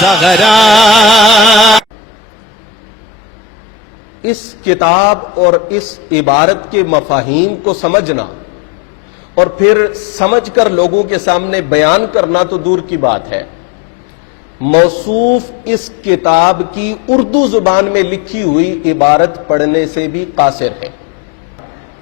زغرا۔ اس کتاب اور اس عبارت کے مفاہیم کو سمجھنا اور پھر سمجھ کر لوگوں کے سامنے بیان کرنا تو دور کی بات ہے، موصوف اس کتاب کی اردو زبان میں لکھی ہوئی عبارت پڑھنے سے بھی قاصر ہے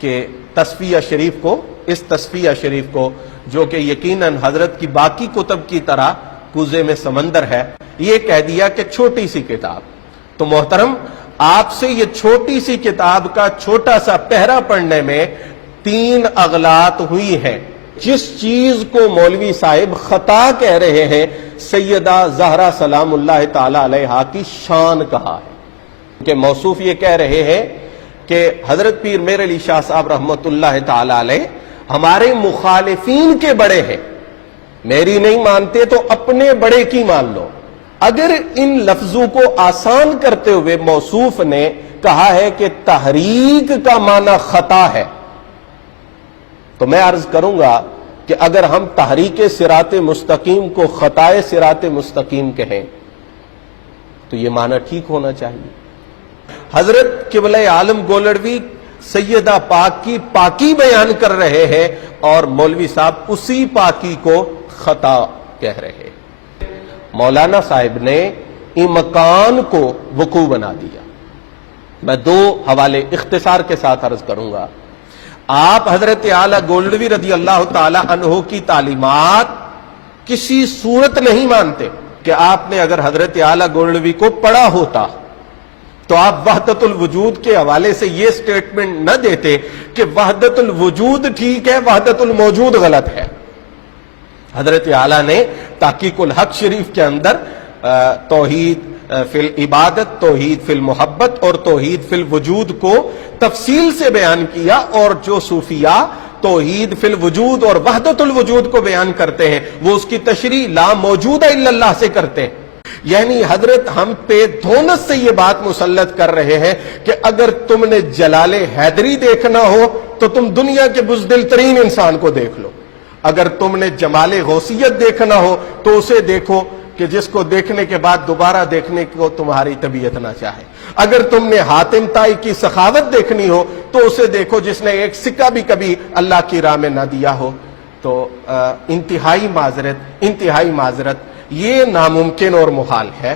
کہ تصفیہ شریف کو، اس تصفیہ شریف کو جو کہ یقیناً حضرت کی باقی کتب کی طرح کوزے میں سمندر ہے، یہ کہہ دیا کہ چھوٹی سی کتاب۔ تو محترم، آپ سے یہ چھوٹی سی کتاب کا چھوٹا سا پہرا پڑھنے میں 3 اغلاط ہوئی ہیں۔ جس چیز کو مولوی صاحب خطا کہہ رہے ہیں، سیدہ زہرا سلام اللہ تعالی علیہا کی شان کہا ہے کہ موصوف یہ کہہ رہے ہیں کہ حضرت پیر میر علی شاہ صاحب رحمت اللہ تعالی علیہ ہمارے مخالفین کے بڑے ہیں، میری نہیں مانتے تو اپنے بڑے کی مان لو۔ اگر ان لفظوں کو آسان کرتے ہوئے موصوف نے کہا ہے کہ تحریک کا معنی خطا ہے، تو میں عرض کروں گا کہ اگر ہم تحریک صراط مستقیم کو خطائے صراط مستقیم کہیں تو یہ معنی ٹھیک ہونا چاہیے۔ حضرت قبلہ عالم گولڑوی سیدہ پاک کی پاکی بیان کر رہے ہیں اور مولوی صاحب اسی پاکی کو خطا کہہ رہے ہیں۔ مولانا صاحب نے امکان کو وقوع بنا دیا۔ میں 2 حوالے اختصار کے ساتھ عرض کروں گا۔ آپ حضرت اعلیٰ گولڑوی رضی اللہ تعالی عنہ کی تعلیمات کسی صورت نہیں مانتے کہ آپ نے اگر حضرت اعلیٰ گولڑوی کو پڑھا ہوتا تو آپ وحدت الوجود کے حوالے سے یہ سٹیٹمنٹ نہ دیتے کہ وحدت الوجود ٹھیک ہے، وحدت الموجود غلط ہے۔ حضرت اعلیٰ نے تحقیق الحق شریف کے اندر توحید فی العبادت، توحید فی المحبت اور توحید فی الوجود کو تفصیل سے بیان کیا، اور جو صوفیاء توحید فی الوجود اور وحدت الوجود کو بیان کرتے ہیں وہ اس کی تشریح لا موجود الا اللہ سے کرتے ہیں۔ یعنی حضرت ہم پہ دھونس سے یہ بات مسلط کر رہے ہیں کہ اگر تم نے جلال حیدری دیکھنا ہو تو تم دنیا کے بزدل ترین انسان کو دیکھ لو، اگر تم نے جمال غوثیت دیکھنا ہو تو اسے دیکھو کہ جس کو دیکھنے کے بعد دوبارہ دیکھنے کو تمہاری طبیعت نہ چاہے، اگر تم نے حاتم طائی کی سخاوت دیکھنی ہو تو اسے دیکھو جس نے ایک سکہ بھی کبھی اللہ کی راہ میں نہ دیا ہو۔ تو انتہائی معذرت یہ ناممکن اور محال ہے،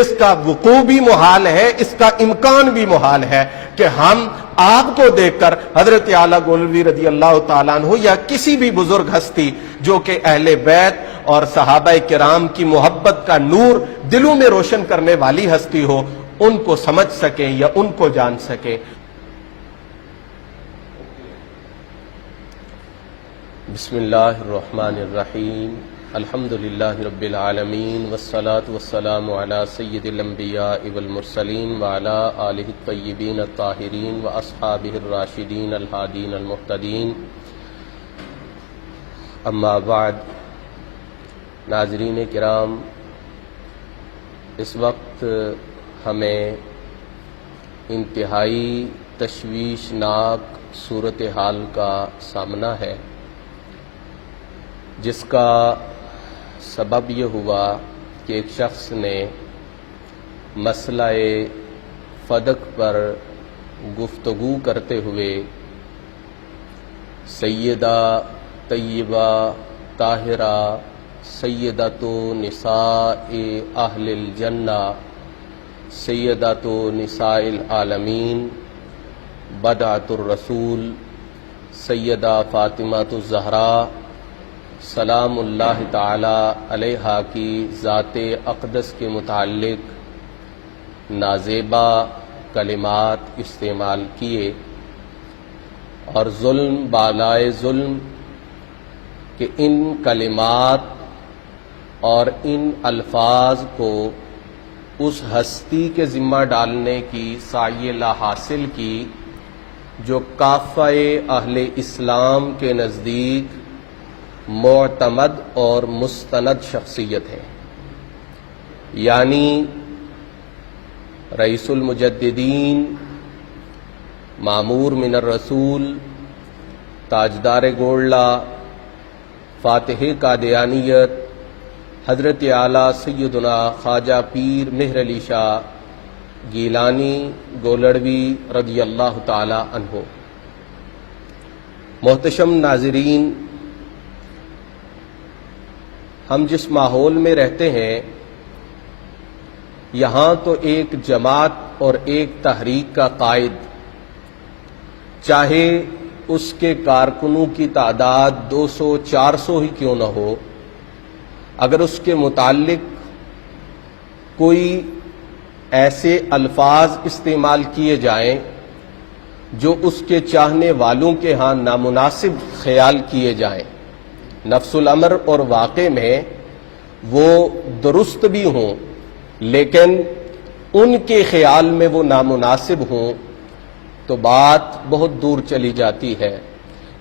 اس کا وقوع بھی محال ہے، اس کا امکان بھی محال ہے کہ ہم آپ کو دیکھ کر حضرت اعلیٰ گولڑوی رضی اللہ تعالیٰ عنہ یا کسی بھی بزرگ ہستی جو کہ اہل بیت اور صحابہ کرام کی محبت کا نور دلوں میں روشن کرنے والی ہستی ہو، ان کو سمجھ سکیں یا ان کو جان سکیں۔ بسم اللہ الرحمن الرحیم، الحمدللہ رب العالمین، والصلاة والسلام علی سید الانبیاء والمرسلین وعلی آلہ الطیبین الطاہرین واصحابہ الراشدین الہادین المہتدین، اما بعد۔ ناظرین کرام، اس وقت ہمیں انتہائی تشویشناک صورتحال کا سامنا ہے، جس کا سبب یہ ہوا کہ ایک شخص نے مسئلہ فدق پر گفتگو کرتے ہوئے سیدہ طیبہ طاہرہ سیدۃ نساء اہل الجنہ سیدۃ نساء العالمین بدعۃ الرسول سیدہ فاطمۃ الزہراء سلام اللہ تعالی علیہا کی ذات اقدس کے متعلق نازیبا کلمات استعمال کیے، اور ظلم بالائے ظلم کہ ان کلمات اور ان الفاظ کو اس ہستی کے ذمہ ڈالنے کی سعی لا حاصل کی جو کافہ اہل اسلام کے نزدیک معتمد اور مستند شخصیت ہے، یعنی رئیس المجددین، مامور من الرسول، تاجدار گولڑا، فاتح قادیانیت، حضرت اعلیٰ سیدنا خواجہ پیر مہر علی شاہ گیلانی گولڑوی رضی اللہ تعالی عنہ۔ محتشم ناظرین، ہم جس ماحول میں رہتے ہیں یہاں تو ایک جماعت اور ایک تحریک کا قائد، چاہے اس کے کارکنوں کی تعداد 200-400 ہی کیوں نہ ہو، اگر اس کے متعلق کوئی ایسے الفاظ استعمال کیے جائیں جو اس کے چاہنے والوں کے ہاں نامناسب خیال کیے جائیں، نفس الامر اور واقع میں وہ درست بھی ہوں لیکن ان کے خیال میں وہ نامناسب ہوں، تو بات بہت دور چلی جاتی ہے،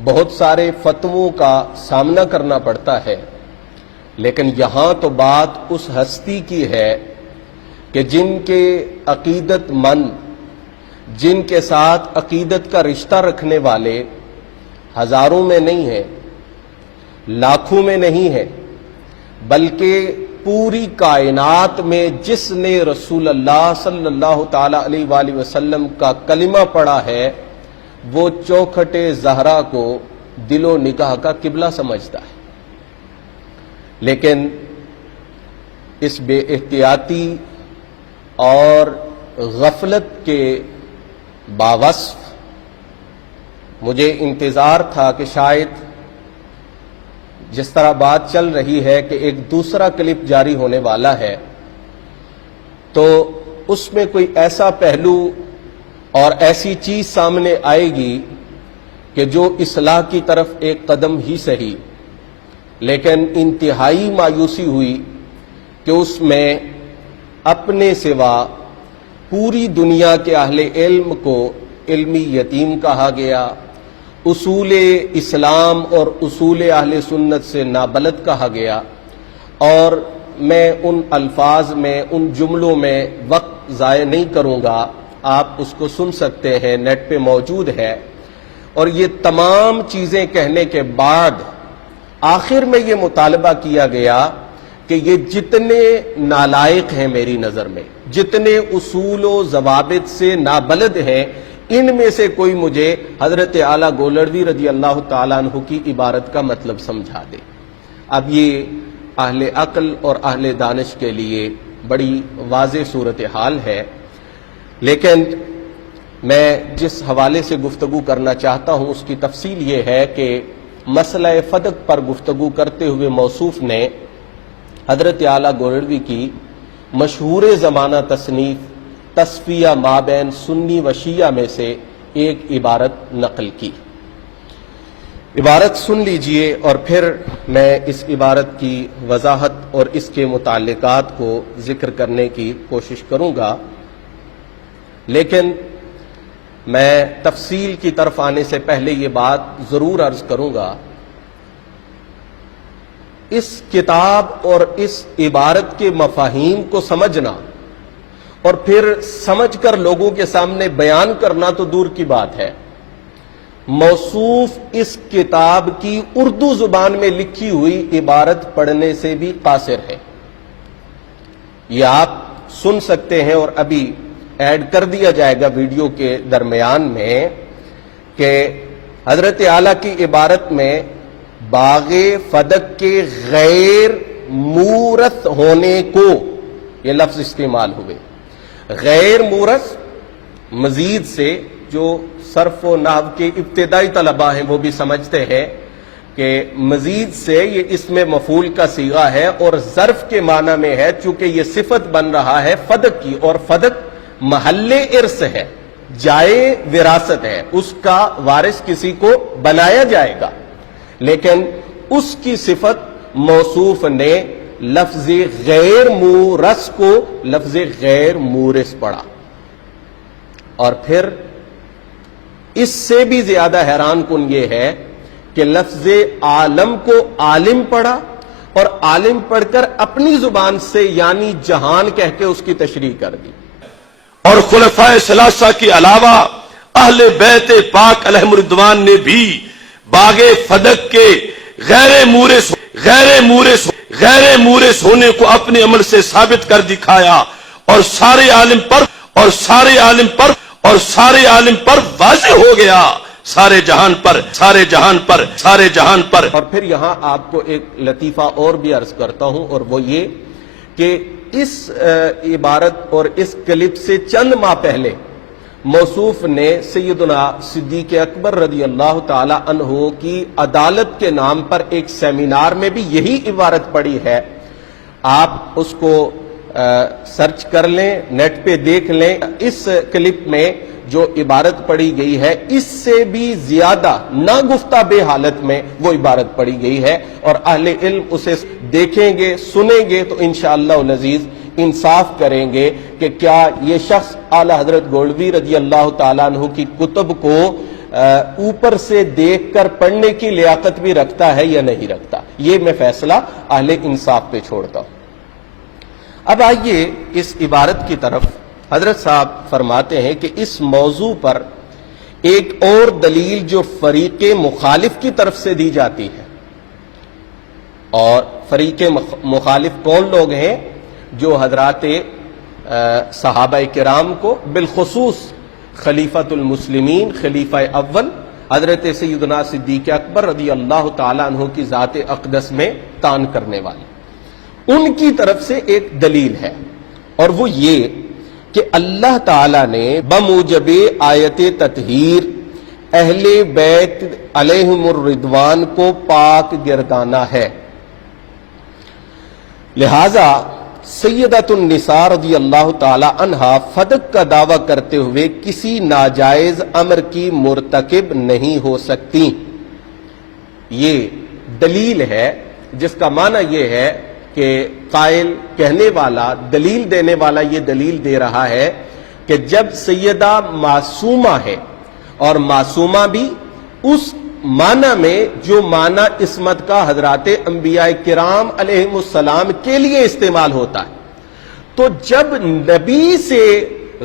بہت سارے فتووں کا سامنا کرنا پڑتا ہے۔ لیکن یہاں تو بات اس ہستی کی ہے کہ جن کے عقیدت مند، جن کے ساتھ عقیدت کا رشتہ رکھنے والے ہزاروں میں نہیں ہیں، لاکھوں میں نہیں ہیں، بلکہ پوری کائنات میں جس نے رسول اللہ صلی اللہ تعالی علیہ وآلہ وسلم کا کلمہ پڑھا ہے وہ چوکھٹ زہرا کو دل و نگاہ کا قبلہ سمجھتا ہے، لیکن اس بے احتیاطی اور غفلت کے باوصف مجھے انتظار تھا کہ شاید جس طرح بات چل رہی ہے کہ ایک دوسرا کلپ جاری ہونے والا ہے تو اس میں کوئی ایسا پہلو اور ایسی چیز سامنے آئے گی کہ جو اصلاح کی طرف ایک قدم ہی صحیح، لیکن انتہائی مایوسی ہوئی کہ اس میں اپنے سوا پوری دنیا کے اہل علم کو علمی یتیم کہا گیا، اصول اسلام اور اصول اہل سنت سے نابلد کہا گیا، اور میں ان الفاظ میں، ان جملوں میں وقت ضائع نہیں کروں گا، آپ اس کو سن سکتے ہیں، نیٹ پہ موجود ہے۔ اور یہ تمام چیزیں کہنے کے بعد آخر میں یہ مطالبہ کیا گیا کہ یہ جتنے نالائق ہیں میری نظر میں، جتنے اصول و ضوابط سے نابلد ہیں، ان میں سے کوئی مجھے حضرت اعلیٰ گولڑوی رضی اللہ تعالیٰ عنہ کی عبارت کا مطلب سمجھا دے۔ اب یہ اہل عقل اور اہل دانش کے لیے بڑی واضح صورتحال ہے، لیکن میں جس حوالے سے گفتگو کرنا چاہتا ہوں اس کی تفصیل یہ ہے کہ مسئلہ فدق پر گفتگو کرتے ہوئے موصوف نے حضرت اعلیٰ گولڑوی کی مشہور زمانہ تصنیف تصفیہ مابین سنی و شیعہ میں سے ایک عبارت نقل کی۔ عبارت سن لیجئے اور پھر میں اس عبارت کی وضاحت اور اس کے متعلقات کو ذکر کرنے کی کوشش کروں گا، لیکن میں تفصیل کی طرف آنے سے پہلے یہ بات ضرور عرض کروں گا، اس کتاب اور اس عبارت کے مفاہیم کو سمجھنا اور پھر سمجھ کر لوگوں کے سامنے بیان کرنا تو دور کی بات ہے، موصوف اس کتاب کی اردو زبان میں لکھی ہوئی عبارت پڑھنے سے بھی قاصر ہے۔ یہ آپ سن سکتے ہیں اور ابھی ایڈ کر دیا جائے گا ویڈیو کے درمیان میں کہ حضرت اعلیٰ کی عبارت میں باغ فدق کے غیر مورث ہونے کو یہ لفظ استعمال ہوئے۔ غیر مورث مزید سے، جو صرف و نحو کے ابتدائی طلباء ہیں وہ بھی سمجھتے ہیں کہ مزید سے یہ اس میں مفعول کا صیغہ ہے اور ظرف کے معنی میں ہے، چونکہ یہ صفت بن رہا ہے فدق کی، اور فدق محل ارث ہے، جائے وراثت ہے، اس کا وارث کسی کو بنایا جائے گا، لیکن اس کی صفت موصوف نے لفظ غیر مورث کو لفظ غیر مورث پڑھا۔ اور پھر اس سے بھی زیادہ حیران کن یہ ہے کہ لفظ عالم کو عالم پڑھا اور عالم پڑھ کر اپنی زبان سے یعنی جہان کہہ کے اس کی تشریح کر دی۔ اور خلفائے ثلاثہ کے علاوہ اہل بیت پاک علیہم الرضوان نے بھی باغ فدق کے غیر غیر مورث ہونے کو اپنے عمل سے ثابت کر دکھایا، اور سارے عالم پر واضح ہو گیا، سارے جہان پر۔ اور پھر یہاں آپ کو ایک لطیفہ اور بھی عرض کرتا ہوں، اور وہ یہ کہ اس عبارت اور اس کلپ سے چند ماہ پہلے موصوف نے سیدنا صدیق اکبر رضی اللہ تعالی عنہ کی عدالت کے نام پر ایک سیمینار میں بھی یہی عبارت پڑھی ہے۔ آپ اس کو سرچ کر لیں، نیٹ پہ دیکھ لیں۔ اس کلپ میں جو عبارت پڑھی گئی ہے اس سے بھی زیادہ ناگفتہ بے حالت میں وہ عبارت پڑھی گئی ہے، اور اہل علم اسے دیکھیں گے، سنیں گے تو انشاءاللہ العزیز انصاف کریں گے کہ کیا یہ شخص اعلی حضرت گولوی رضی اللہ تعالیٰ عنہ کی کتب کو اوپر سے دیکھ کر پڑھنے کی لیاقت بھی رکھتا ہے یا نہیں رکھتا۔ یہ میں فیصلہ اہل انصاف پہ چھوڑتا ہوں۔ اب آئیے اس عبارت کی طرف۔ حضرت صاحب فرماتے ہیں کہ اس موضوع پر ایک اور دلیل جو فریق مخالف کی طرف سے دی جاتی ہے، اور فریق مخالف کون لوگ ہیں؟ جو حضرات صحابہ کرام کو، بالخصوص خلیفۃ المسلمین خلیفہ اول حضرت سیدنا صدیق اکبر رضی اللہ تعالیٰ عنہ کی ذات اقدس میں طعن کرنے والے، ان کی طرف سے ایک دلیل ہے، اور وہ یہ کہ اللہ تعالیٰ نے بموجب آیت تطہیر اہل بیت علیہم الرضوان کو پاک گردانا ہے، لہذا سیدۃ النساء رضی اللہ تعالی عنہا فدق کا دعویٰ کرتے ہوئے کسی ناجائز امر کی مرتکب نہیں ہو سکتی۔ یہ دلیل ہے، جس کا معنی یہ ہے کہ قائل، کہنے والا، دلیل دینے والا یہ دلیل دے رہا ہے کہ جب سیدہ معصومہ ہے، اور معصومہ بھی اس معنی میں جو معنی عصمت کا حضرات انبیاء کرام علیہم السلام کے لیے استعمال ہوتا ہے، تو جب نبی سے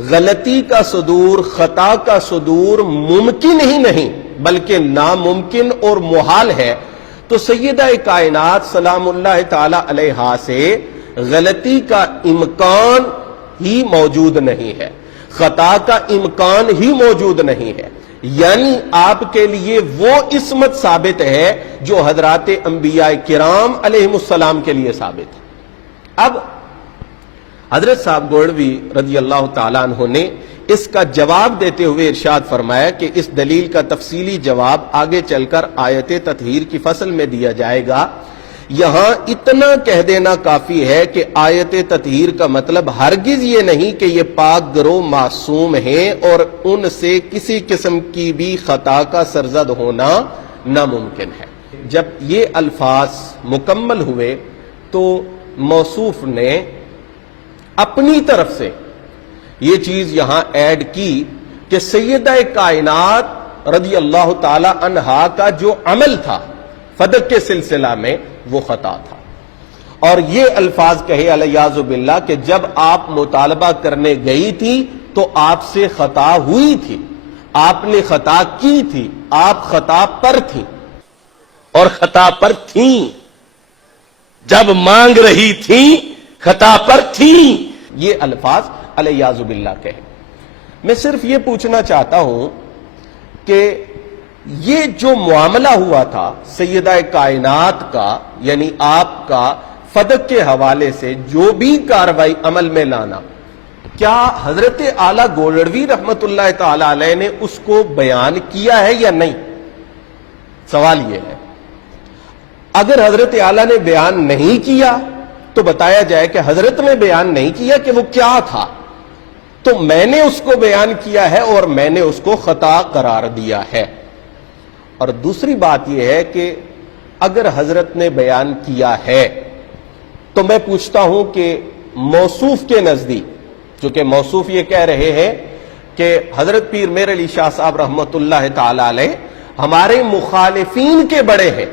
غلطی کا صدور، خطا کا صدور ممکن ہی نہیں بلکہ ناممکن اور محال ہے، تو سیدہ کائنات سلام اللہ تعالی علیہا سے غلطی کا امکان ہی موجود نہیں ہے، خطا کا امکان ہی موجود نہیں ہے، یعنی آپ کے لیے وہ عصمت ثابت ہے جو حضرات انبیاء کرام علیہم السلام کے لیے ثابت ہے۔ اب حضرت صاحب گولوی رضی اللہ تعالیٰ عنہ نے اس کا جواب دیتے ہوئے ارشاد فرمایا کہ اس دلیل کا تفصیلی جواب آگے چل کر آیت تطہیر کی فصل میں دیا جائے گا۔ یہاں اتنا کہہ دینا کافی ہے کہ آیت تطہیر کا مطلب ہرگز یہ نہیں کہ یہ پاک گروہ معصوم ہیں اور ان سے کسی قسم کی بھی خطا کا سرزد ہونا ناممکن ہے۔ جب یہ الفاظ مکمل ہوئے تو موصوف نے اپنی طرف سے یہ چیز یہاں ایڈ کی کہ سیدہ کائنات رضی اللہ تعالی عنہا کا جو عمل تھا فدق کے سلسلہ میں وہ خطا تھا، اور یہ الفاظ کہے الیاذ باللہ کہ جب آپ مطالبہ کرنے گئی تھی تو آپ سے خطا ہوئی تھی، آپ نے خطا کی تھی، آپ خطا پر تھی، اور خطا پر تھیں، جب مانگ رہی تھیں خطا پر تھیں۔ یہ الفاظ الیاذ باللہ کہے۔ میں صرف یہ پوچھنا چاہتا ہوں کہ یہ جو معاملہ ہوا تھا سیدہ کائنات کا، یعنی آپ کا فدق کے حوالے سے جو بھی کاروائی عمل میں لانا، کیا حضرت اعلیٰ گولڑوی رحمت اللہ تعالی علیہ نے اس کو بیان کیا ہے یا نہیں؟ سوال یہ ہے۔ اگر حضرت اعلیٰ نے بیان نہیں کیا تو بتایا جائے کہ حضرت نے بیان نہیں کیا کہ وہ کیا تھا، تو میں نے اس کو بیان کیا ہے اور میں نے اس کو خطا قرار دیا ہے۔ اور دوسری بات یہ ہے کہ اگر حضرت نے بیان کیا ہے تو میں پوچھتا ہوں کہ موصوف کے نزدیک، چونکہ موصوف یہ کہہ رہے ہیں کہ حضرت پیر میر علی شاہ صاحب رحمت اللہ تعالی علیہ ہمارے مخالفین کے بڑے ہیں،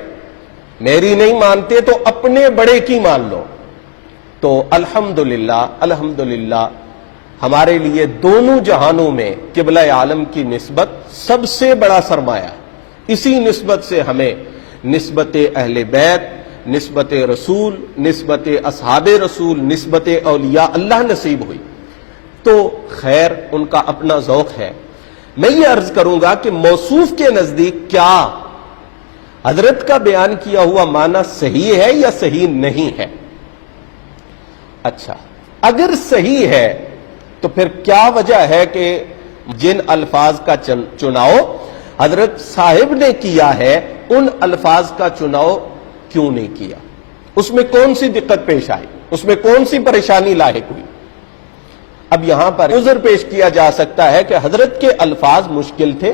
میری نہیں مانتے تو اپنے بڑے کی مان لو، تو الحمدللہ الحمدللہ ہمارے لیے دونوں جہانوں میں قبلہ عالم کی نسبت سب سے بڑا سرمایہ، اسی نسبت سے ہمیں نسبت اہل بیت، نسبت رسول، نسبت اصحاب رسول، نسبت اولیاء اللہ نصیب ہوئی تو خیر، ان کا اپنا ذوق ہے۔ میں یہ عرض کروں گا کہ موصوف کے نزدیک کیا حضرت کا بیان کیا ہوا معنی صحیح ہے یا صحیح نہیں ہے؟ اچھا، اگر صحیح ہے تو پھر کیا وجہ ہے کہ جن الفاظ کا چناؤ حضرت صاحب نے کیا ہے ان الفاظ کا چناؤ کیوں نہیں کیا؟ اس میں کون سی دقت پیش آئی؟ اس میں کون سی پریشانی لاحق ہوئی؟ اب یہاں پر عذر پیش کیا جا سکتا ہے کہ حضرت کے الفاظ مشکل تھے،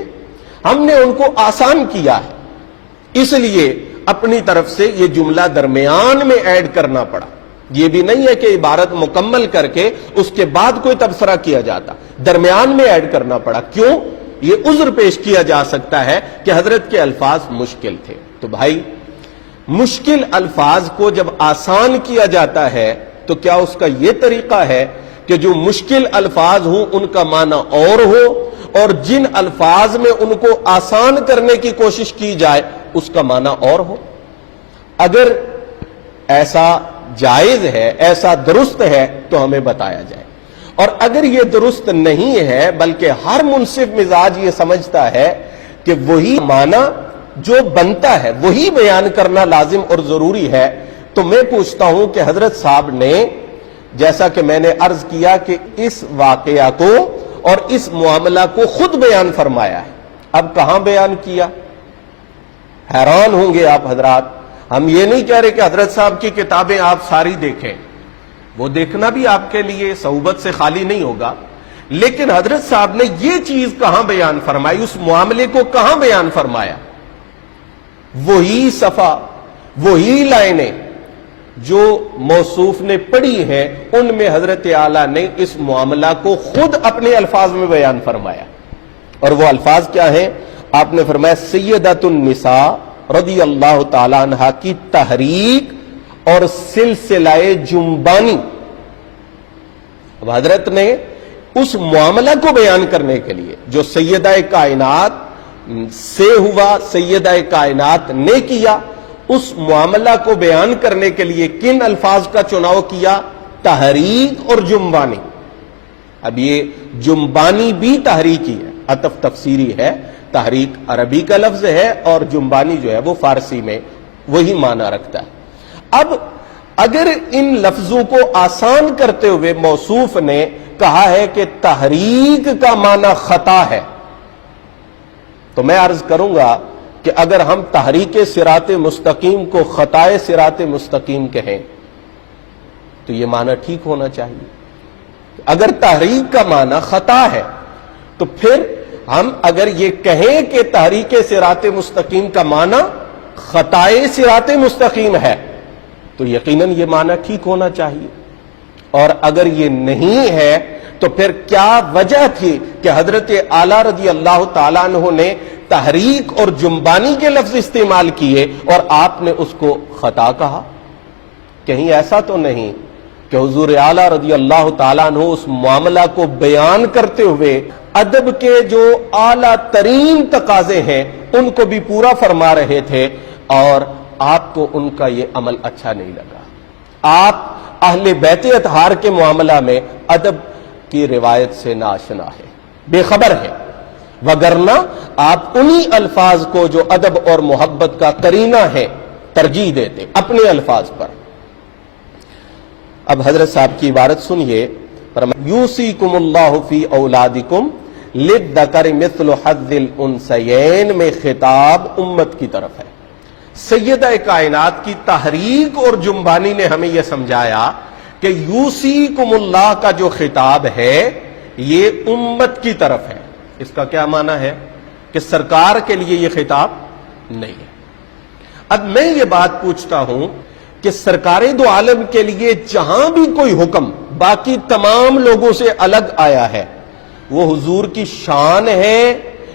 ہم نے ان کو آسان کیا ہے، اس لیے اپنی طرف سے یہ جملہ درمیان میں ایڈ کرنا پڑا۔ یہ بھی نہیں ہے کہ عبارت مکمل کر کے اس کے بعد کوئی تبصرہ کیا جاتا، درمیان میں ایڈ کرنا پڑا۔ کیوں؟ یہ عذر پیش کیا جا سکتا ہے کہ حضرت کے الفاظ مشکل تھے۔ تو بھائی، مشکل الفاظ کو جب آسان کیا جاتا ہے تو کیا اس کا یہ طریقہ ہے کہ جو مشکل الفاظ ہوں ان کا معنی اور ہو، اور جن الفاظ میں ان کو آسان کرنے کی کوشش کی جائے اس کا معنی اور ہو؟ اگر ایسا جائز ہے، ایسا درست ہے تو ہمیں بتایا جائے، اور اگر یہ درست نہیں ہے بلکہ ہر منصف مزاج یہ سمجھتا ہے کہ وہی معنی جو بنتا ہے وہی بیان کرنا لازم اور ضروری ہے، تو میں پوچھتا ہوں کہ حضرت صاحب نے جیسا کہ میں نے عرض کیا کہ اس واقعہ کو اور اس معاملہ کو خود بیان فرمایا ہے، اب کہاں بیان کیا؟ حیران ہوں گے آپ حضرات۔ ہم یہ نہیں کہہ رہے کہ حضرت صاحب کی کتابیں آپ ساری دیکھیں، وہ دیکھنا بھی آپ کے لیے صعوبت سے خالی نہیں ہوگا، لیکن حضرت صاحب نے یہ چیز کہاں بیان فرمائی، اس معاملے کو کہاں بیان فرمایا؟ وہی صفحہ، وہی لائنیں جو موصوف نے پڑھی ہیں ان میں حضرت اعلیٰ نے اس معاملہ کو خود اپنے الفاظ میں بیان فرمایا، اور وہ الفاظ کیا ہیں؟ آپ نے فرمایا سیدۃ النساء رضی اللہ تعالی عنہا کی تحریک اور سلسلہ جنبانی۔ اب حضرت نے اس معاملہ کو بیان کرنے کے لیے جو سیدہ کائنات سے ہوا، سیدہ کائنات نے کیا، اس معاملہ کو بیان کرنے کے لیے کن الفاظ کا چناؤ کیا؟ تحریک اور جنبانی۔ اب یہ جنبانی بھی تحریکی ہے، عطف تفسیری ہے، تحریک عربی کا لفظ ہے اور جنبانی جو ہے وہ فارسی میں وہی معنی رکھتا ہے۔ اب اگر ان لفظوں کو آسان کرتے ہوئے موصوف نے کہا ہے کہ تحریک کا معنی خطا ہے، تو میں عرض کروں گا کہ اگر ہم تحریک صراط مستقیم کو خطائے صراط مستقیم کہیں تو یہ معنی ٹھیک ہونا چاہیے۔ اگر تحریک کا معنی خطا ہے تو پھر ہم اگر یہ کہیں کہ تحریک صراط مستقیم کا معنی خطائے صراط مستقیم ہے تو یقیناً یہ معنی ٹھیک ہونا چاہیے، اور اگر یہ نہیں ہے تو پھر کیا وجہ تھی کہ حضرت اعلیٰ رضی اللہ تعالیٰ عنہ نے تحریک اور جنبانی کے لفظ استعمال کیے اور آپ نے اس کو خطا کہا؟ کہیں ایسا تو نہیں کہ حضور اعلیٰ رضی اللہ تعالیٰ عنہ اس معاملہ کو بیان کرتے ہوئے ادب کے جو اعلیٰ ترین تقاضے ہیں ان کو بھی پورا فرما رہے تھے، اور آپ کو ان کا یہ عمل اچھا نہیں لگا؟ آپ اہل بیت اطہار کے معاملہ میں ادب کی روایت سے ناشنا ہے، بے خبر ہے، وگرنہ آپ انہی الفاظ کو جو ادب اور محبت کا قرینہ ہے ترجیح دیتے اپنے الفاظ پر۔ اب حضرت صاحب کی عبارت سنیے، یوصیکم اللہ فی اولادکم للذکر مثل حظ الانثیین میں خطاب امت کی طرف ہے۔ سیدہ کائنات کی تحریک اور جنبانی نے ہمیں یہ سمجھایا کہ یوصیکم اللہ کا جو خطاب ہے یہ امت کی طرف ہے۔ اس کا کیا معنی ہے؟ کہ سرکار کے لیے یہ خطاب نہیں ہے۔ اب میں یہ بات پوچھتا ہوں کہ سرکار دو عالم کے لیے جہاں بھی کوئی حکم باقی تمام لوگوں سے الگ آیا ہے وہ حضور کی شان ہے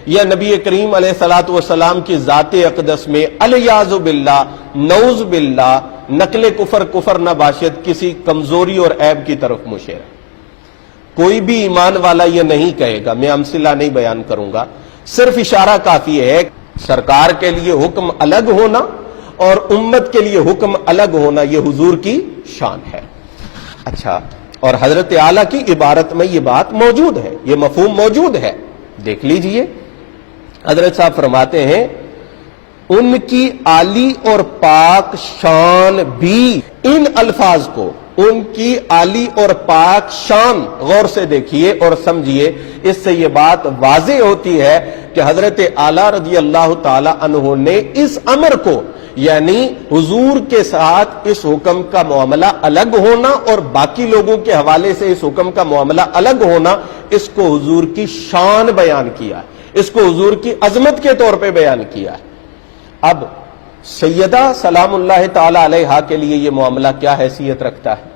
یا نبی کریم علیہ الصلوۃ والسلام کی ذات اقدس میں الیاذ باللہ نعوذ باللہ نقل کفر نہ باشد کسی کمزوری اور عیب کی طرف مشیر ہے؟ کوئی بھی ایمان والا یہ نہیں کہے گا، میں امثلہ نہیں بیان کروں گا، صرف اشارہ کافی ہے۔ سرکار کے لیے حکم الگ ہونا اور امت کے لیے حکم الگ ہونا یہ حضور کی شان ہے۔ اچھا، اور حضرت اعلیٰ کی عبارت میں یہ بات موجود ہے، یہ مفہوم موجود ہے۔ دیکھ لیجئے، حضرت صاحب فرماتے ہیں ان کی عالی اور پاک شان بھی، ان الفاظ کو، ان کی عالی اور پاک شان غور سے دیکھیے اور سمجھیے، اس سے یہ بات واضح ہوتی ہے کہ حضرت اعلیٰ رضی اللہ تعالی عنہ نے اس امر کو، یعنی حضور کے ساتھ اس حکم کا معاملہ الگ ہونا اور باقی لوگوں کے حوالے سے اس حکم کا معاملہ الگ ہونا، اس کو حضور کی شان بیان کیا ہے، اس کو حضور کی عظمت کے طور پہ بیان کیا ہے۔ اب سیدہ سلام اللہ تعالی علیہا کے لیے یہ معاملہ کیا حیثیت رکھتا ہے؟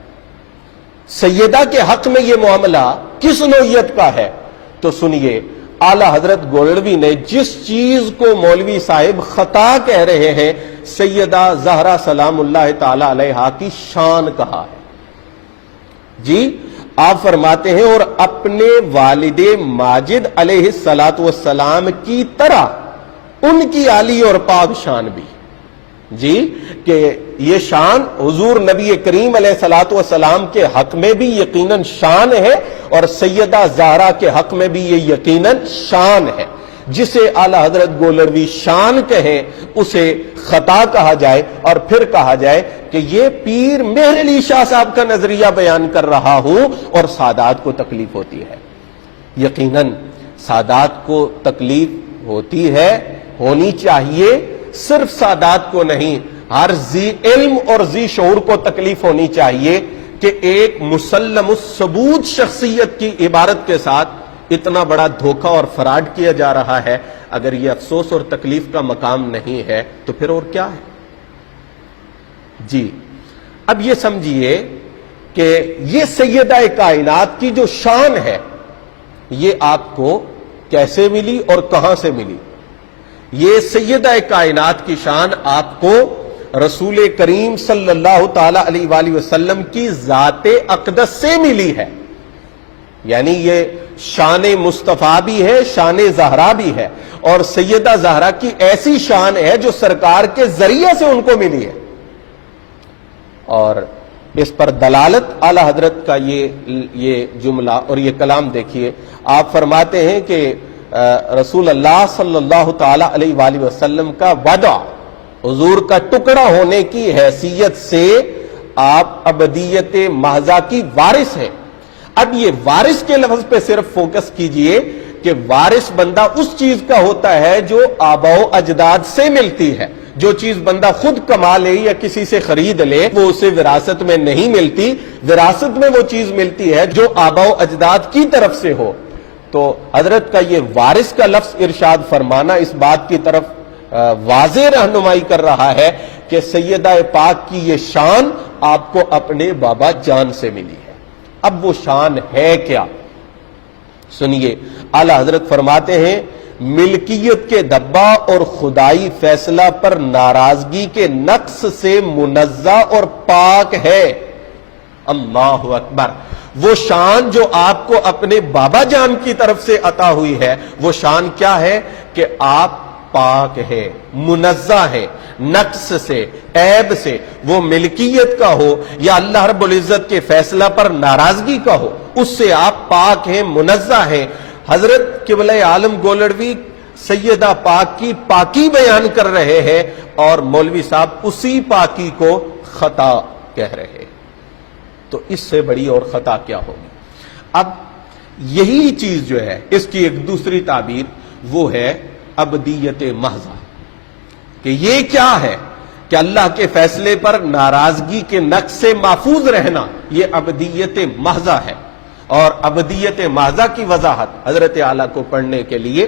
سیدہ کے حق میں یہ معاملہ کس نوعیت کا ہے؟ تو سنیے، اعلی حضرت گولڑوی نے جس چیز کو مولوی صاحب خطا کہہ رہے ہیں، سیدہ زہرا سلام اللہ تعالی علیہا کی شان کہا ہے۔ جی، آپ فرماتے ہیں اور اپنے والد ماجد علیہ الصلوۃ والسلام کی طرح ان کی عالی اور پاک شان بھی، جی، کہ یہ شان حضور نبی کریم علیہ الصلوۃ والسلام کے حق میں بھی یقیناً شان ہے اور سیدہ زہرا کے حق میں بھی یہ یقیناً شان ہے۔ جسے اعلی حضرت گولڑوی شان کہیں اسے خطا کہا جائے اور پھر کہا جائے کہ یہ پیر مہر علی شاہ صاحب کا نظریہ بیان کر رہا ہوں اور سادات کو تکلیف ہوتی ہے۔ یقیناً سادات کو تکلیف ہوتی ہے، ہونی چاہیے، صرف سادات کو نہیں، ہر ذی علم اور ذی شعور کو تکلیف ہونی چاہیے کہ ایک مسلم الثبوت شخصیت کی عبارت کے ساتھ اتنا بڑا دھوکہ اور فراڈ کیا جا رہا ہے۔ اگر یہ افسوس اور تکلیف کا مقام نہیں ہے تو پھر اور کیا ہے؟ جی، اب یہ سمجھیے کہ یہ سیدہ کائنات کی جو شان ہے یہ آپ کو کیسے ملی اور کہاں سے ملی؟ یہ سیدہ کائنات کی شان آپ کو رسول کریم صلی اللہ تعالی علیہ وآلہ وسلم کی ذات اقدس سے ملی ہے، یعنی یہ شان مصطفیٰ بھی ہے، شان زہرا بھی ہے، اور سیدہ زہرا کی ایسی شان ہے جو سرکار کے ذریعے سے ان کو ملی ہے۔ اور اس پر دلالت اعلی حضرت کا یہ جملہ اور یہ کلام دیکھیے، آپ فرماتے ہیں کہ رسول اللہ صلی اللہ تعالی علیہ وآلہ وسلم کا وعدہ، حضور کا ٹکڑا ہونے کی حیثیت سے آپ ابدیت محضہ کی وارث ہیں۔ اب یہ وارث کے لفظ پہ صرف فوکس کیجئے کہ وارث بندہ اس چیز کا ہوتا ہے جو آباء و اجداد سے ملتی ہے۔ جو چیز بندہ خود کما لے یا کسی سے خرید لے وہ اسے وراثت میں نہیں ملتی، وراثت میں وہ چیز ملتی ہے جو آباء و اجداد کی طرف سے ہو۔ تو حضرت کا یہ وارث کا لفظ ارشاد فرمانا اس بات کی طرف واضح رہنمائی کر رہا ہے کہ سیدہ پاک کی یہ شان آپ کو اپنے بابا جان سے ملی ہے۔ اب وہ شان ہے کیا؟ سنیے، اعلی حضرت فرماتے ہیں ملکیت کے دھبا اور خدائی فیصلہ پر ناراضگی کے نقص سے منزہ اور پاک ہے۔ اللہ اکبر! وہ شان جو آپ کو اپنے بابا جان کی طرف سے عطا ہوئی ہے، وہ شان کیا ہے کہ آپ پاک ہے، منزہ ہے نقص سے، عیب سے، وہ ملکیت کا ہو یا اللہ رب العزت کے فیصلہ پر ناراضگی کا ہو، اس سے آپ پاک ہیں، منزہ ہیں۔ حضرت قبلہ عالم گولڑوی سیدہ پاک کی پاکی بیان کر رہے ہیں اور مولوی صاحب اسی پاکی کو خطا کہہ رہے ہیں، تو اس سے بڑی اور خطا کیا ہوگی؟ اب یہی چیز جو ہے اس کی ایک دوسری تعبیر وہ ہے ابدیت محضہ، کہ یہ کیا ہے کہ اللہ کے فیصلے پر ناراضگی کے نقص سے محفوظ رہنا، یہ ابدیت محضہ ہے۔ اور ابدیت محضہ کی وضاحت حضرت اعلیٰ کو پڑھنے کے لیے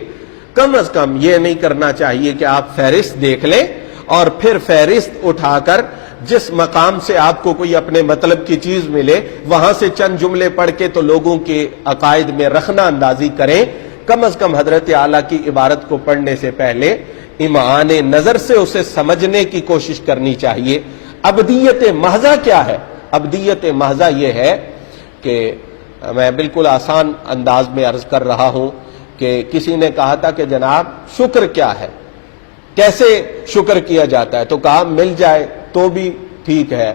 کم از کم یہ نہیں کرنا چاہیے کہ آپ فہرست دیکھ لیں اور پھر فہرست اٹھا کر جس مقام سے آپ کو کوئی اپنے مطلب کی چیز ملے وہاں سے چند جملے پڑھ کے تو لوگوں کے عقائد میں رخنہ اندازی کریں۔ کم از کم حضرت اعلیٰ کی عبارت کو پڑھنے سے پہلے امعان نظر سے اسے سمجھنے کی کوشش کرنی چاہیے۔ ابدیت محضہ کیا ہے؟ ابدیت محضہ یہ ہے کہ میں بالکل آسان انداز میں عرض کر رہا ہوں کہ کسی نے کہا تھا کہ جناب شکر کیا ہے؟ کیسے شکر کیا جاتا ہے؟ تو کہا مل جائے تو بھی ٹھیک ہے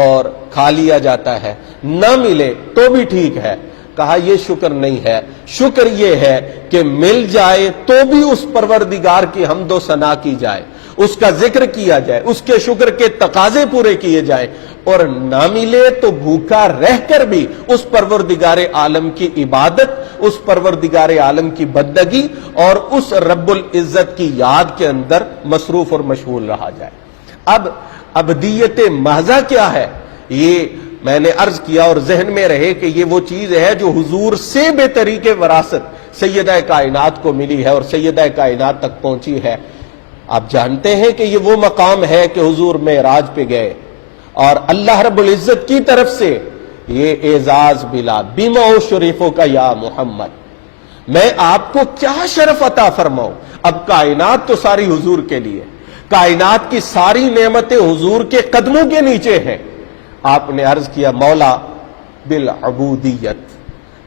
اور کھا لیا جاتا ہے، نہ ملے تو بھی ٹھیک ہے۔ کہا یہ شکر نہیں ہے، شکر یہ ہے کہ مل جائے تو بھی اس پروردگار کی حمد و ثنا کی جائے، اس کا ذکر کیا جائے، اس کے شکر کے تقاضے پورے کیے جائیں، اور نہ ملے تو بھوکا رہ کر بھی اس پروردگار عالم کی عبادت، اس پروردگار عالم کی بندگی اور اس رب العزت کی یاد کے اندر مصروف اور مشغول رہا جائے۔ اب ابدیت محضہ کیا ہے؟ یہ میں نے عرض کیا اور ذہن میں رہے کہ یہ وہ چیز ہے جو حضور سے بے طریق وراثت سیدہ کائنات کو ملی ہے اور سیدہ کائنات تک پہنچی ہے۔ آپ جانتے ہیں کہ یہ وہ مقام ہے کہ حضور معراج پہ گئے اور اللہ رب العزت کی طرف سے یہ اعزاز ملا، بما شریفوں کا یا محمد، میں آپ کو کیا شرف عطا فرماؤں؟ اب کائنات تو ساری حضور کے لیے، کائنات کی ساری نعمتیں حضور کے قدموں کے نیچے ہیں۔ آپ نے عرض کیا مولا بالعبودیت،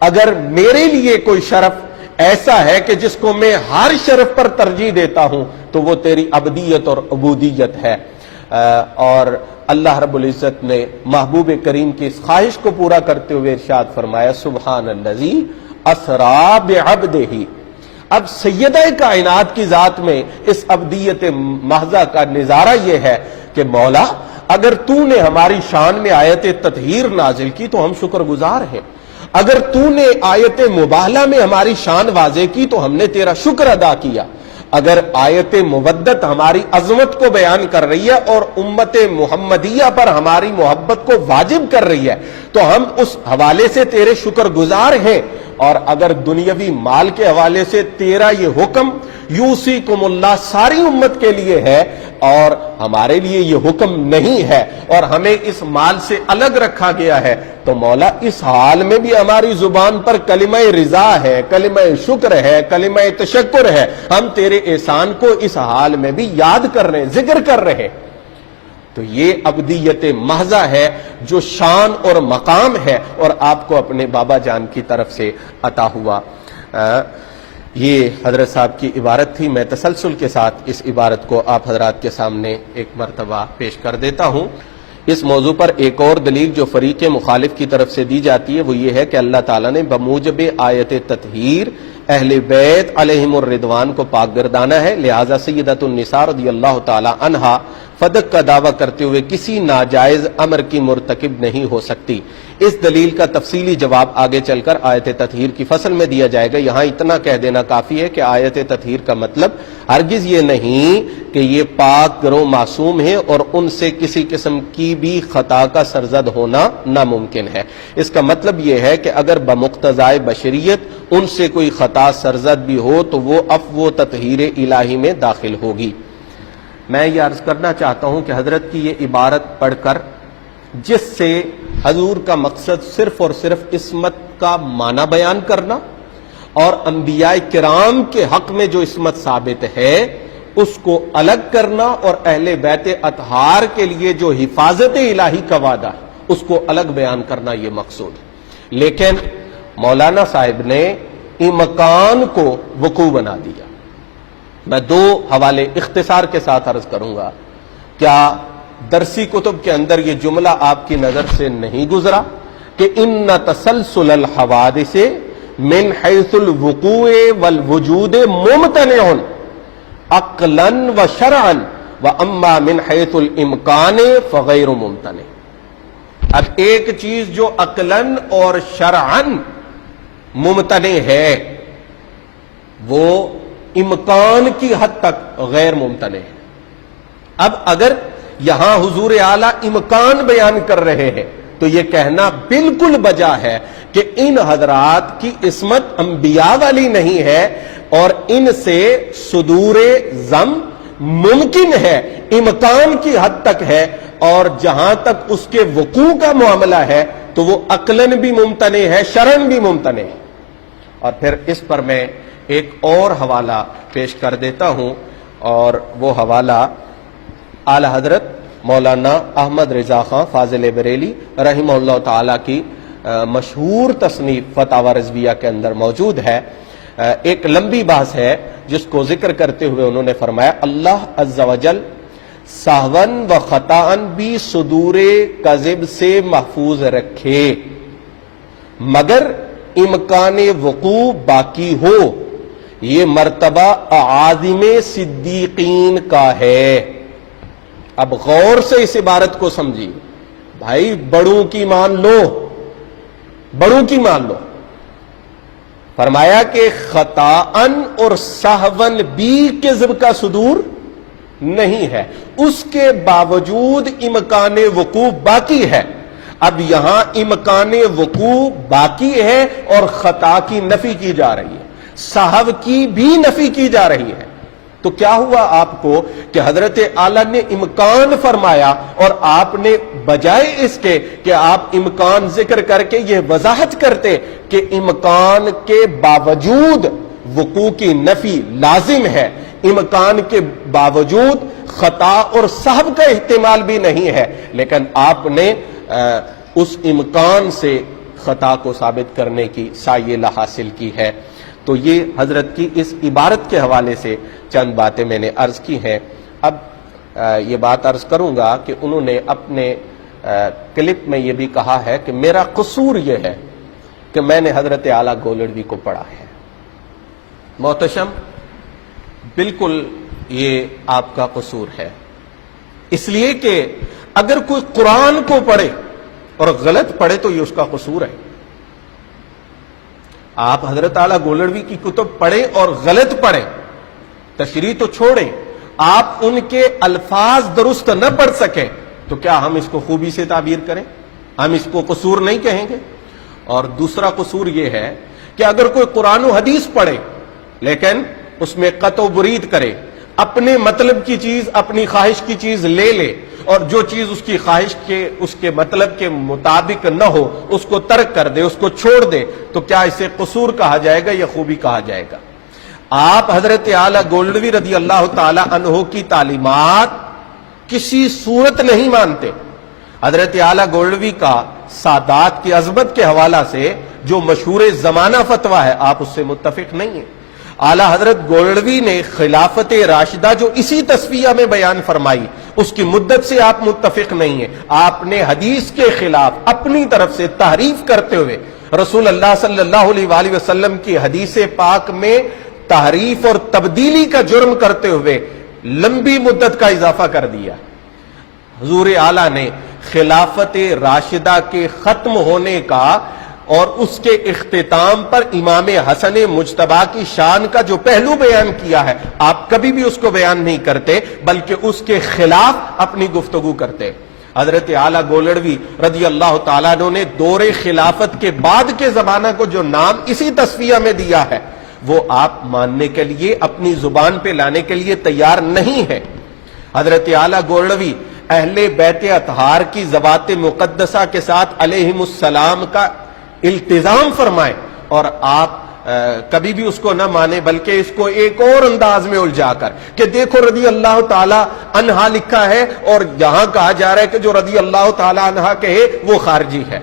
اگر میرے لیے کوئی شرف ایسا ہے کہ جس کو میں ہر شرف پر ترجیح دیتا ہوں تو وہ تیری عبدیت اور عبودیت ہے۔ اور اللہ رب العزت نے محبوب کریم کی اس خواہش کو پورا کرتے ہوئے ارشاد فرمایا سبحان الذی اسری بعبدہ۔ اب سیدہ کائنات کی ذات میں اس عبدیت محضہ کا نظارہ یہ ہے کہ مولا اگر تو نے ہماری شان میں آیت تطہیر نازل کی تو ہم شکر گزار ہیں، اگر تو نے آیت مباہلہ میں ہماری شان واضح کی تو ہم نے تیرا شکر ادا کیا، اگر آیت مودت ہماری عظمت کو بیان کر رہی ہے اور امت محمدیہ پر ہماری محبت کو واجب کر رہی ہے تو ہم اس حوالے سے تیرے شکر گزار ہیں، اور اگر دنیاوی مال کے حوالے سے تیرا یہ حکم یوصیکم اللہ ساری امت کے لیے ہے اور ہمارے لیے یہ حکم نہیں ہے اور ہمیں اس مال سے الگ رکھا گیا ہے، تو مولا اس حال میں بھی ہماری زبان پر کلمہ رضا ہے، کلمہ شکر ہے، کلمہ تشکر ہے، ہم تیرے احسان کو اس حال میں بھی یاد کر رہے ہیں، ذکر کر رہے ہیں۔ تو یہ عبدیت محضہ ہے جو شان اور مقام ہے اور آپ کو اپنے بابا جان کی طرف سے عطا ہوا۔ یہ حضرت صاحب کی عبارت تھی، میں تسلسل کے ساتھ اس عبارت کو آپ حضرات کے سامنے ایک مرتبہ پیش کر دیتا ہوں۔ اس موضوع پر ایک اور دلیل جو فریق مخالف کی طرف سے دی جاتی ہے وہ یہ ہے کہ اللہ تعالیٰ نے بموجب آیت تطہیر اہل بیت علیہم الرضوان کو پاک گردانا ہے، لہذا سیدۃ النساء رضی اللہ تعالی عنہا فدق کا دعویٰ کرتے ہوئے کسی ناجائز امر کی مرتکب نہیں ہو سکتی۔ اس دلیل کا تفصیلی جواب آگے چل کر آیت تطہیر کی فصل میں دیا جائے گا، یہاں اتنا کہہ دینا کافی ہے کہ آیت تطہیر کا مطلب ہرگز یہ نہیں کہ یہ پاک گرو معصوم ہیں اور ان سے کسی قسم کی بھی خطا کا سرزد ہونا ناممکن ہے۔ اس کا مطلب یہ ہے کہ اگر بمقتضائے بشریت ان سے کوئی خطا سرزد بھی ہو تو وہ عفو و تطہیر الہی میں داخل ہوگی۔ میں یہ عرض کرنا چاہتا ہوں کہ حضرت کی یہ عبارت پڑھ کر جس سے حضور کا مقصد صرف اور صرف عصمت کا معنی بیان کرنا اور انبیاء کرام کے حق میں جو عصمت ثابت ہے اس کو الگ کرنا اور اہل بیت اطہار کے لیے جو حفاظت الہی کا وعدہ ہے اس کو الگ بیان کرنا یہ مقصود ہے، لیکن مولانا صاحب نے امکان کو وقوع بنا دیا۔ میں دو حوالے اختصار کے ساتھ عرض کروں گا۔ کیا درسی کتب کے اندر یہ جملہ آپ کی نظر سے نہیں گزرا کہ ان تسلسل الحوادث من حیث الوقوع والوجود ممتنع عقلا و شرعا واما من حیث الامکان فغیر ممتنع۔ اب ایک چیز جو عقلا اور شرعا ممتنع ہے وہ امکان کی حد تک غیر ممتنع ہے۔ اب اگر یہاں حضور اعلیٰ امکان بیان کر رہے ہیں تو یہ کہنا بالکل بجا ہے کہ ان حضرات کی عصمت انبیاء والی نہیں ہے اور ان سے صدور ذم ممکن ہے، امکان کی حد تک ہے، اور جہاں تک اس کے وقوع کا معاملہ ہے تو وہ عقلاً بھی ممتنع ہے، شرعاً بھی ممتنع ہے۔ اور پھر اس پر میں ایک اور حوالہ پیش کر دیتا ہوں، اور وہ حوالہ اعلی حضرت مولانا احمد رضا خان فاضل بریلی رحمہ اللہ تعالی کی مشہور تصنیف فتاوی رضویہ کے اندر موجود ہے۔ ایک لمبی بحث ہے جس کو ذکر کرتے ہوئے انہوں نے فرمایا اللہ عز و جل سہون و خطاً بھی صدور کذب سے محفوظ رکھے مگر امکان وقوع باقی ہو، یہ مرتبہ عازم صدیقین کا ہے۔ اب غور سے اس عبارت کو سمجھیے بھائی، بڑوں کی مان لو، بڑوں کی مان لو۔ فرمایا کہ خطاً اور سہون بھی کذب کا صدور نہیں ہے، اس کے باوجود امکان وقوع باقی ہے۔ اب یہاں امکان وقوع باقی ہے اور خطا کی نفی کی جا رہی ہے، سہو کی بھی نفی کی جا رہی ہے۔ تو کیا ہوا آپ کو کہ حضرت اعلیٰ نے امکان فرمایا اور آپ نے بجائے اس کے کہ آپ امکان ذکر کر کے یہ وضاحت کرتے کہ امکان کے باوجود وقوع کی نفی لازم ہے، امکان کے باوجود خطا اور سہو کا احتمال بھی نہیں ہے، لیکن آپ نے اس امکان سے خطا کو ثابت کرنے کی سائلہ حاصل کی ہے۔ تو یہ حضرت کی اس عبارت کے حوالے سے چند باتیں میں نے عرض کی ہیں۔ اب یہ بات عرض کروں گا کہ انہوں نے اپنے کلپ میں یہ بھی کہا ہے کہ میرا قصور یہ ہے کہ میں نے حضرت اعلیٰ گولڑوی کو پڑھا ہے۔ محتشم، بالکل یہ آپ کا قصور ہے، اس لیے کہ اگر کوئی قرآن کو پڑھے اور غلط پڑھے تو یہ اس کا قصور ہے۔ آپ حضرت اعلیٰ گولڑوی کی کتب پڑھیں اور غلط پڑھیں، تشریح تو چھوڑیں، آپ ان کے الفاظ درست نہ پڑھ سکیں تو کیا ہم اس کو خوبی سے تعبیر کریں؟ ہم اس کو قصور نہیں کہیں گے؟ اور دوسرا قصور یہ ہے کہ اگر کوئی قرآن و حدیث پڑھے لیکن اس میں قطع و برید کرے، اپنے مطلب کی چیز اپنی خواہش کی چیز لے لے اور جو چیز اس کی خواہش کے اس کے مطلب کے مطابق نہ ہو اس کو ترک کر دے، اس کو چھوڑ دے، تو کیا اسے قصور کہا جائے گا یا خوبی کہا جائے گا؟ آپ حضرت اعلیٰ گولڑوی رضی اللہ تعالی عنہ کی تعلیمات کسی صورت نہیں مانتے۔ حضرت اعلیٰ گولڑوی کا سادات کی عظمت کے حوالہ سے جو مشہور زمانہ فتویٰ ہے آپ اس سے متفق نہیں ہیں۔ اعلیٰ حضرت گولڑوی نے خلافت راشدہ جو اسی تصفیہ میں بیان فرمائی اس کی مدت سے آپ متفق نہیں ہیں۔ آپ نے حدیث کے خلاف اپنی طرف سے تحریف کرتے ہوئے رسول اللہ صلی اللہ علیہ وآلہ وسلم کی حدیث پاک میں تحریف اور تبدیلی کا جرم کرتے ہوئے لمبی مدت کا اضافہ کر دیا۔ حضور اعلیٰ نے خلافت راشدہ کے ختم ہونے کا اور اس کے اختتام پر امام حسن مجتبی کی شان کا جو پہلو بیان کیا ہے آپ کبھی بھی اس کو بیان نہیں کرتے بلکہ اس کے خلاف اپنی گفتگو کرتے۔ حضرت اعلیٰ گولڑوی رضی اللہ تعالیٰ عنہ نے دور خلافت کے بعد کے زمانہ کو جو نام اسی تصفیہ میں دیا ہے وہ آپ ماننے کے لیے اپنی زبان پہ لانے کے لیے تیار نہیں ہے۔ حضرت اعلیٰ گولڑوی اہل بیت اطہار کی ذوات مقدسہ کے ساتھ علیہم السلام کا التزام فرمائے اور آپ کبھی بھی اس کو نہ مانے بلکہ اس کو ایک اور انداز میں الجھا کر کہ دیکھو رضی اللہ تعالی عنہا لکھا ہے اور یہاں کہا جا رہا ہے کہ جو رضی اللہ تعالی عنہا کہے وہ خارجی ہے۔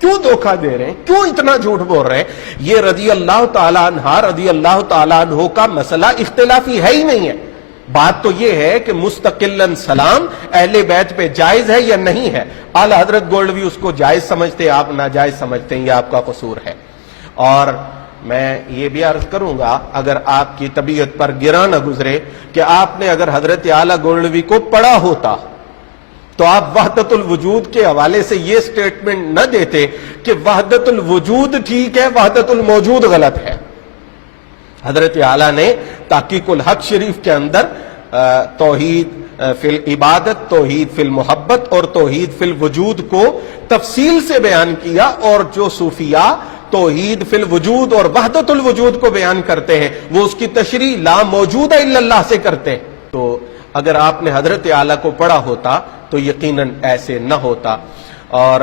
کیوں دھوکہ دے رہے ہیں؟ کیوں اتنا جھوٹ بول رہے ہیں؟ یہ رضی اللہ تعالی عنہا رضی اللہ تعالی عنہ کا مسئلہ اختلافی ہے ہی نہیں ہے۔ بات تو یہ ہے کہ مستقلاً سلام اہل بیت پہ جائز ہے یا نہیں ہے۔ اعلیٰ حضرت گولڑوی اس کو جائز سمجھتے، آپ ناجائز سمجھتے ہیں، یہ آپ کا قصور ہے۔ اور میں یہ بھی عرض کروں گا اگر آپ کی طبیعت پر گراں نہ گزرے کہ آپ نے اگر حضرت اعلیٰ گولڑوی کو پڑھا ہوتا تو آپ وحدت الوجود کے حوالے سے یہ سٹیٹمنٹ نہ دیتے کہ وحدت الوجود ٹھیک ہے، وحدت الموجود غلط ہے۔ حضرت اعلیٰ نے تحقیق الحق شریف کے اندر توحید فی العبادت، توحید فی المحبت اور توحید فی الوجود کو تفصیل سے بیان کیا، اور جو صوفیاء توحید فی الوجود اور وحدت الوجود کو بیان کرتے ہیں وہ اس کی تشریح لا موجود الا اللہ سے کرتے ہیں۔ تو اگر آپ نے حضرت اعلیٰ کو پڑھا ہوتا تو یقیناً ایسے نہ ہوتا۔ اور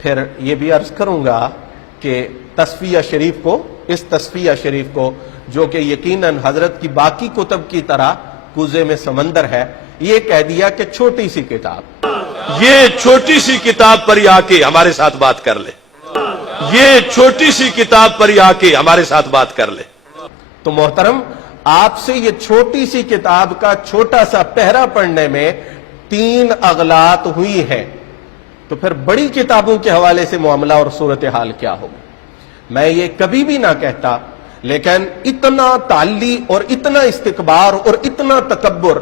پھر یہ بھی عرض کروں گا کہ تصفیہ شریف کو، اس تصفیہ شریف کو جو کہ یقیناً حضرت کی باقی کتب کی طرح کوزے میں سمندر ہے، یہ کہہ دیا کہ چھوٹی سی کتاب، یہ چھوٹی سی کتاب پر ہی آ کے ہمارے ساتھ بات کر لے۔ یہ چھوٹی سی کتاب پر ہی آ کے ہمارے ساتھ بات کر لے. تو محترم، آپ سے یہ چھوٹی سی کتاب کا چھوٹا سا پہرا پڑھنے میں 3 اغلاط ہوئی ہیں، تو پھر بڑی کتابوں کے حوالے سے معاملہ اور صورتحال کیا ہوگا؟ میں یہ کبھی بھی نہ کہتا، لیکن اتنا تعلی اور اتنا استکبار اور اتنا تکبر،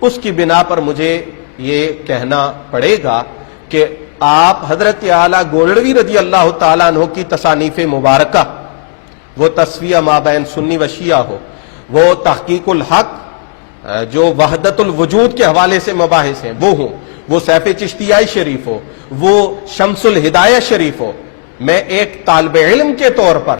اس کی بنا پر مجھے یہ کہنا پڑے گا کہ آپ حضرت اعلیٰ گولڑوی رضی اللہ تعالیٰ عنہ کی تصانیف مبارکہ، وہ تصفیہ مابین سنی و شیعہ ہو، وہ تحقیق الحق جو وحدت الوجود کے حوالے سے مباحث ہیں وہ ہوں، وہ سیف چشتیائی شریف ہو، وہ شمس الہدایہ شریف ہو، میں ایک طالب علم کے طور پر